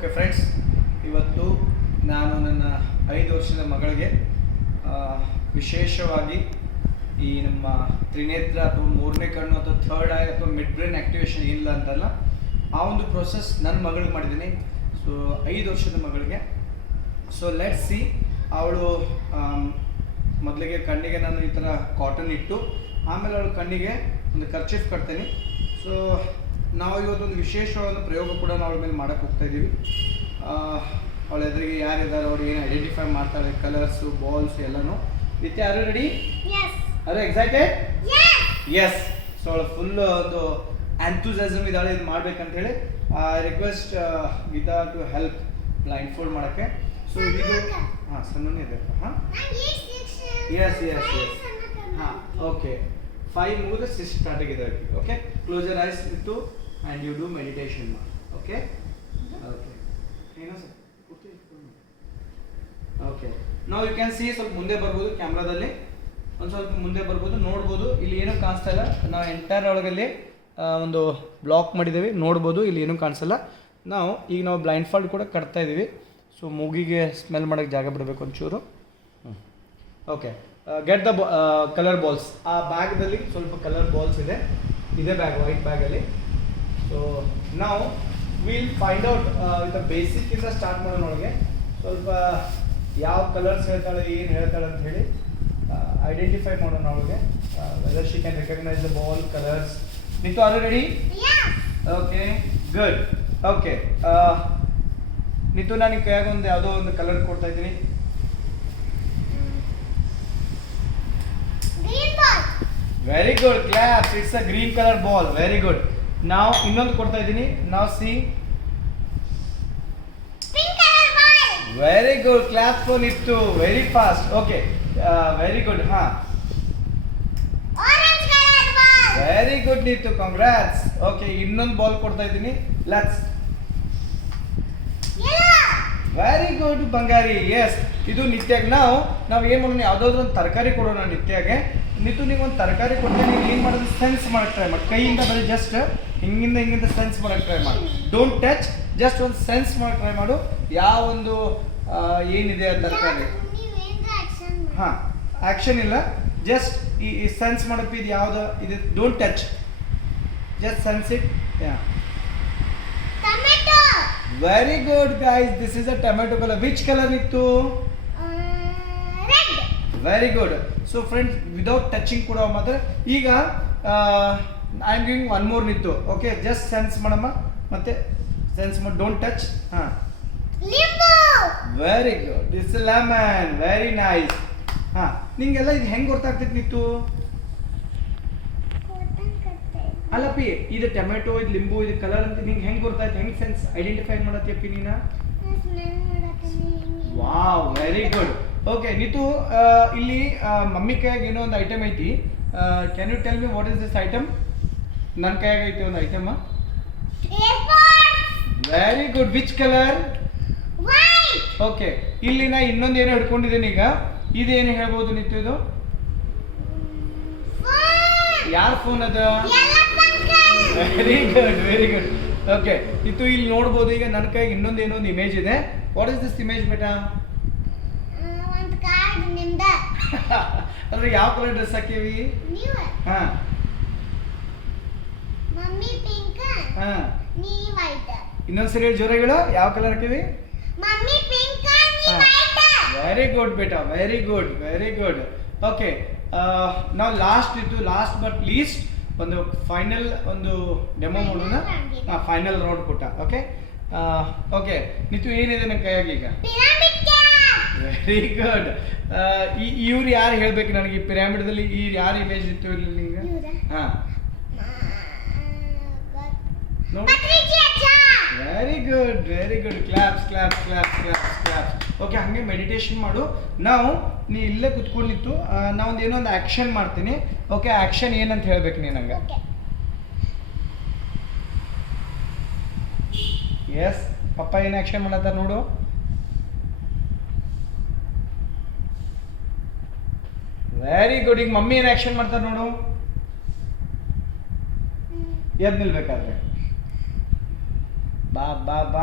Okay friends, ಇವತ್ತು ನಾನು ನನ್ನ 5 ವರ್ಷದ ಮಗಳಿಗೆ ವಿಶೇಷವಾಗಿ ಈ ನಮ್ಮ ತ್ರಿನೇತ್ರ ಅಥವಾ ಮೂರನೇ ಕಣ್ಣು ಅಥವಾ ಥರ್ಡ್ ಐ ಅಥವಾ ಮಿಡ್ ಬ್ರೈನ್ ಆ್ಯಕ್ಟಿವೇಶನ್ ಇಲ್ಲ ಅಂತಲ್ಲ, ಆ ಒಂದು ಪ್ರೊಸೆಸ್ ನನ್ನ ಮಗಳಿಗೆ ಮಾಡಿದ್ದೀನಿ. ಸೊ 5 ವರ್ಷದ ಮಗಳಿಗೆ. So let's see. ಅವಳು ಮೊದಲಿಗೆ ಕಣ್ಣಿಗೆ ನಾನು ಈ ಥರ ಕಾಟನ್ ಇಟ್ಟು ಆಮೇಲೆ ಅವಳು ಕಣ್ಣಿಗೆ ಒಂದು ಕರ್ಚೀಫ್ ಕಟ್ತೀನಿ. ಸೊ ನಾವು ಇವತ್ತೊಂದು ವಿಶೇಷವಾದ ಪ್ರಯೋಗ ಕೂಡ ನಾವು ಅವಳ ಮೇಲೆ ಮಾಡೋಕ್ಕೆ ಹೋಗ್ತಾ ಇದ್ದೀವಿ. ಅವಳ ಎದುರಿಗೆ ಯಾರಿದ್ದಾರೆ, ಅವ್ರು ಏನು ಐಡೆಂಟಿಫೈ ಮಾಡ್ತಾಳೆ, ಕಲರ್ಸು, ಬಾಲ್ಸ್ ಎಲ್ಲನೂ. With are you ready? Are you excited? Yes. So ಅವಳು ಫುಲ್ ಒಂದು ಎಂಥೂಸಿಯಾಸಮ್ ಇದ್ದಾಳೆ ಇದು ಮಾಡ್ಬೇಕಂತ ಹೇಳಿ. I request Geeta to help blindfold ಮಾಡೋಕ್ಕೆ. ಸೊ ಇದು ಹಾಂ ಸಣ್ಣನೇ ಇದೆ. ಹಾಂ ಎಸ್ ಎಸ್ ಎಸ್ ಹಾಂ ಓಕೆ. 5 ಮುಗಿದ್ರೆ 6 ಸ್ಟಾರ್ಟ್ ಆಗಿದೆ. Okay, close your eyes with and you do meditation ಮಾಡಿ. ಓಕೆ ಓಕೆ ಏನೋ ಸರ್ ಓಕೆ. ನಾವು ಯು ಕ್ಯಾನ್ ಸಿ. ಸ್ವಲ್ಪ ಮುಂದೆ ಬರ್ಬೋದು, ಕ್ಯಾಮ್ರಾದಲ್ಲಿ ಒಂದು ಸ್ವಲ್ಪ ಮುಂದೆ ಬರ್ಬೋದು, ನೋಡ್ಬೋದು. ಇಲ್ಲಿ ಏನೂ ಕಾಣಿಸ್ತಾ ಇಲ್ಲ. ನಾವು ಎಂಟೈರ್ ಒಳಗಲ್ಲಿ ಒಂದು ಬ್ಲಾಕ್ ಮಾಡಿದ್ದೀವಿ, ನೋಡ್ಬೋದು. ಇಲ್ಲಿ ಏನೂ ಕಾಣಿಸಲ್ಲ. ನಾವು ಬ್ಲೈಂಡ್ ಫಾಲ್ಡ್ ಕೂಡ ಕಟ್ತಾ ಇದ್ದೀವಿ. ಸೊ ಮೂಗಿಗೆ ಸ್ಮೆಲ್ ಮಾಡೋಕ್ಕೆ ಜಾಗ ಬಿಡಬೇಕು ಒಂಚೂರು. Okay, get the colour balls. ಆ ಬ್ಯಾಗ್ದಲ್ಲಿ ಸ್ವಲ್ಪ ಕಲರ್ ಬಾಲ್ಸ್ ಇದೆ. ಇದೇ ಬ್ಯಾಗ್, ವೈಟ್ ಬ್ಯಾಗಲ್ಲಿ. ಸೊ ನಾವು ವಿಲ್ ಫೈಂಡ್ ಔಟ್ ವಿತ್ ಬೇಸಿಕ್ಕಿಂದ ಸ್ಟಾರ್ಟ್ ಮಾಡೋಣ. ಒಳಗೆ ಸ್ವಲ್ಪ ಯಾವ ಕಲರ್ಸ್ ಹೇಳ್ತಾಳೆ, ಏನು ಹೇಳ್ತಾಳೆ ಅಂತ ಹೇಳಿ ಐಡೆಂಟಿಫೈ ಮಾಡೋಣ ಅವಳಿಗೆ. Whether she can recognise the ball, colours. ನಿಂತು are you ready? Okay good. Okay ನಿಂತು ನಾನು ಈ ಕೈಯಾಗ ಒಂದು ಯಾವುದೋ ಒಂದು ಕಲರ್ ಕೊಡ್ತಾ ಇದ್ದೀನಿ. Very good, claps. It's a green colour ball. Very good. ನಾವು ಇನ್ನೊಂದು ಕೊಡ್ತಾ ಇದ್ದೀನಿ. ನಾವು see. Very good, clap phone ಇತ್ತು. Very fast. Okay very good. ಹಾ very good Neethu, congrats. Okay, ಇನ್ನೊಂದು ಬಾಲ್ ಕೊಡ್ತಾ ಇದ್ದೀನಿ. ಲೆಟ್ಸ್. ವೆರಿ ಗುಡ್ ಬಂಗಾರಿ. ಎಸ್, ಇದು ನಿತ್ಯಾಗ ನಾವು ಏನು ಮಾಡೋಣ, ಯಾವುದಾದ್ರೂ ಒಂದು ತರಕಾರಿ ಕೊಡೋಣ ನಿತ್ಯಾಗೆ. ನಿತ್ತು ನೀವು ಒಂದು ತರಕಾರಿ ಕೊಟ್ಟರೆ ನೀವು ಏನು ಮಾಡೋದು, ಸೆನ್ಸ್ ಮಾಡಕ್ಕೆ ಟ್ರೈ ಮಾಡಿ. ಕೈಯಿಂದ ಬರೀ ಜಸ್ಟ್ ಹಿಂಗಿಂದ ಸೆನ್ಸ್ ಮಾಡಕ್ಕೆ ಟ್ರೈ ಮಾಡಿ. ಡೋಂಟ್ ಟಚ್, ಜಸ್ಟ್ ಒಂದು ಸೆನ್ಸ್ ಮಾಡಕ್ಕೆ ಟ್ರೈ ಮಾಡು. ಯಾವ ಒಂದು ಏನಿದೆ ಆ ತರಕಾರಿ. ಹಾಂ, ಆ್ಯಕ್ಷನ್ ಇಲ್ಲ, ಜಸ್ಟ್ ಈ ಸೆನ್ಸ್ ಮಾಡಕ್ಕೆ. ಇದು ಯಾವುದು ಇದು, don't touch, just sense it. Yeah, very good guys. This is a tomato colour. Which colour ಇತ್ತು? Very good. So friends, without touching ಕೂಡ ಮಾತ್ರ. ಈಗ I am giving one more Nithu. Okay, just sense ಮಾಡಮ್ಮ, ಮತ್ತೆ ಸೆನ್ಸ್ ಮಾಡಿ, don't touch. ಹಾಂ, very good. This lemon. Very nice. ಹಾಂ, ನಿಂಗೆಲ್ಲ ಇದು ಹೆಂಗೆ ಗೊತ್ತಾಗ್ತೈತಿ ನಿತ್ತು? ಅಲ್ಲಪ್ಪಿ, ಇದು ಟೊಮೆಟೊ, ಇದು ಲಿಂಬು, ಇದು ಕಲರ್ ಅಂತ ನಿಂಗೆ ಹೆಂಗೆ ಗೊತ್ತಾಯ್ತು? ಹೆಂಗೆ ಸೆನ್ಸ್ ಐಡೆಂಟಿಫೈ ಮಾಡತ್ತೀಯಪ್ಪಿ ನೀನು? Wow, very good. Okay Nitu, ಇಲ್ಲಿ ಮಮ್ಮಿ ಕೈಯಾಗ ಏನೋ ಒಂದು ಐಟಮ್ ಐತಿ. Can you tell me what is this item? ನನ್ನ ಕೈಯಾಗ ಐತಿ ಒಂದು item. Very good. Which colour? Okay, ಇಲ್ಲಿ ನಾ ಇನ್ನೊಂದು ಏನೋ ಹಿಡ್ಕೊಂಡಿದ್ದೀನಿ. ಈಗ ಇದೇನು ಹೇಳ್ಬೋದು ನಿತ್ತು? ಇದು ಯಾರ ಫೋನ್ ಅದ? Very good, very good. Okay Nithu, ಇಲ್ಲಿ ನೋಡ್ಬೋದು. ಈಗ ನನ್ನ ಕೈಗೆ ಇನ್ನೊಂದು ಏನೋ ಒಂದು ಇಮೇಜ್ ಇದೆ. ವಾಟ್ ಇಸ್ ದಿಸ್ ಇಮೇಜ್ ಬೇಟಾ? ಅಂದ್ರೆ ಯಾವ ಕಲರ್ ಡ್ರೆಸ್ ಹಾಕೀವಿ? ಹಾ, ಮಮ್ಮಿ ಪಿಂಕ್, ಹಾ, ನೀ ವೈಟ್. ಇನ್ನೊಂದ್ಸರಿ ಜೋರಾಗಿಳು. ಯಾವ ಕಲರ್ ಹಾಕೀವಿ? ಮಮ್ಮಿ ಪಿಂಕ್, ನೀ ವೈಟ್. ವೆರಿ ಗುಡ್ ಬೇಟಾ, very good, very good. Okay, ನಾವು ಲಾಸ್ಟ್ ಇತ್ತು, ಲಾಸ್ಟ್ ಬಟ್ ಲೀಸ್ಟ್ ಒಂದು ಫೈನಲ್ ಒಂದು ಡೆಮೋ ಮಾಡೋಣ. ಫೈನಲ್ ರೌಂಡ್ ಕೊಟ್ಟ. ಓಕೆ ಓಕೆ ನಿತು, ಏನಿದೆ ನನ್ನ ಕೈಯಾಗ ಈಗ? Very good. ಇವ್ರು ಯಾರು ಹೇಳ್ಬೇಕು ನನಗೆ? ಈ ಪಿರಾಮಿಡ್ದಲ್ಲಿ ಈ ಯಾರು ಇಮೇಜ್ ಇತ್ತು ಇಲ್ಲಿ ಈಗ? ಹಾಂ, very good, very good. Claps claps claps claps claps. Okay, ಹಾಗೆ ಮೆಡಿಟೇಷನ್ ಮಾಡು. ನೀ ಇಲ್ಲೇ ಕುತ್ಕೊಂಡಿತ್ತು. ನಾವೊಂದು ಏನೋ ಒಂದು ಆ್ಯಕ್ಷನ್ ಮಾಡ್ತೀನಿ. ಓಕೆ, ಆ್ಯಕ್ಷನ್ ಏನಂತ ಹೇಳ್ಬೇಕು ನೀನು ನಂಗೆ? ಎಸ್, ಪಪ್ಪ ಏನು ಆ್ಯಕ್ಷನ್ ಮಾಡತ್ತ ನೋಡು. Very good. ಈಗ ಮಮ್ಮಿ ಏನು ಆ್ಯಕ್ಷನ್ ಮಾಡ್ತಾರೆ ನೋಡು. ಎದ್ದು ನಿಲ್ಬೇಕಾದ್ರೆ ಬಾ ಬಾ ಬಾ